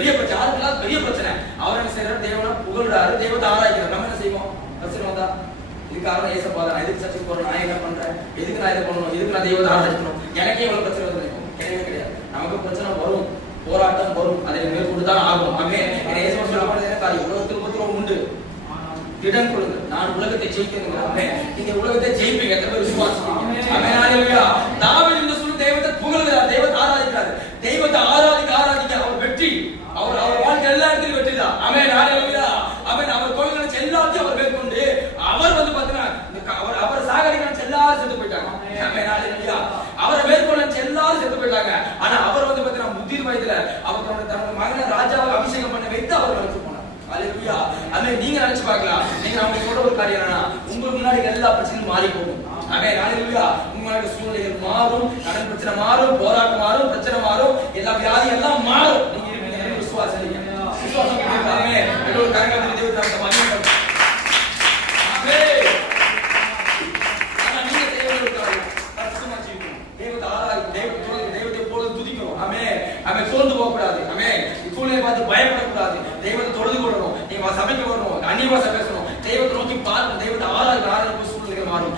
பெரிய பிரச்சனை, யாருக்கெல்லாம் பெரிய பிரச்சனை. அவர் என்ன செய்யறாரு? தேவனை புகழ்றாரு, தெய்வத்தை ஆராய்க்கிறார். நம்ம என்ன செய்வோம்? பிரச்சனை வந்தா இது காரணம் ஏசப்பா தான், எதுக்கு சர்ச்சைக்கு போறேன், நான் என்ன பண்றேன், எதுக்கு நான் இதை பண்ணணும், எதுக்கு நான் தெய்வத்தை ஆராய்க்கணும், எனக்கே இவ்வளவு பிரச்சனை வந்து கிடையவே கிடையாது. நமக்கு பிரச்சனை வரும், போராட்டம் வரும், அதை மேற்கொண்டு தான் ஆகும். அங்கே ஏசப்பா சொல்ல எனக்கு உலகத்தில் உபத்திரவம் உண்டு, திடன் கொள்ளுங்க, நான் உலகத்தை ஜெயிக்கிறேன். நீங்க உலகத்தை ஜெயிப்பீங்க, எத்தனை பேர் விசுவாசிப்பீங்க? தாவீது இந்த சொல்லு தெய்வத்தை புகழ்கிறார், தெய்வத்தை ஆராதிக்கிறார். தெய்வத்தை ஆராதிக்க அவர் வெற்றி, அவர் வாழ்க்கை எல்லா இடத்திலும் வெற்றி தான். ஆமென், ஹல்லேலூயா. ஆமென். அவர் கொள்கை எல்லாத்தையும் அவர் மேற்கொண்டு அவர் வந்து பாத்தீங்கன்னா அவர் சாகடிக்க எல்லாரும் செத்து போயிட்டாங்க. ஆமென், ஹல்லேலூயா. அவரை மேற்கொள்ள எல்லாரும் செத்து போயிட்டாங்க. ஆனா அவர் வந்து பாத்தீங்கன்னா முதிர் வயதுல அவர் தன்னுடைய மகனை ராஜாவை அபிஷேகம் பண்ண வைத்து அவர் நினைச்சு போனார். ஹல்லேலூயா. ஆமென். நீங்க நினைச்சு பார்க்கலாம், நீங்க அவங்க சொல்ற ஒரு காரியம் என்னன்னா, உங்களுக்கு முன்னாடி எல்லா பிரச்சனையும் மாறி போகும். ஆமென், ஹல்லேலூயா. உங்களோட சூழ்நிலைகள் மாறும், கடன் பிரச்சனை மாறும், போராட்டம் மாறும், பிரச்சனை மாறும், எல்லா வியாதி எல்லாம் மாறும். நீங்க இருப்பீங்க, விசுவாசம். ஆமென். ஒரு கரங்களை தேவ நாமத்தை மகிமைப்படுத்துங்க. ஆமென். ஆனா நீங்க தேவனுடைய காரியம் கஷ்டமா ஜீவிக்கணும். தெய்வத்தை ஆராதிக்கணும், தெய்வத்தை போல துதிக்கணும். ஆமென். ஆமென். சோர்ந்து போக கூடாது. ஆமென். சூழ்நிலை பார்த்து பயப்படக்கூடாது. தெய்வத்தை தொழுது கொள்ளணும். நீங்க சபைக்கு வரணும், அந்நிய பாஷை பேசணும், தெய்வத்தை நோக்கி பார்க்கணும், தெய்வத்தை ஆராதிக்க சூழ்நிலைகள் மாறும்.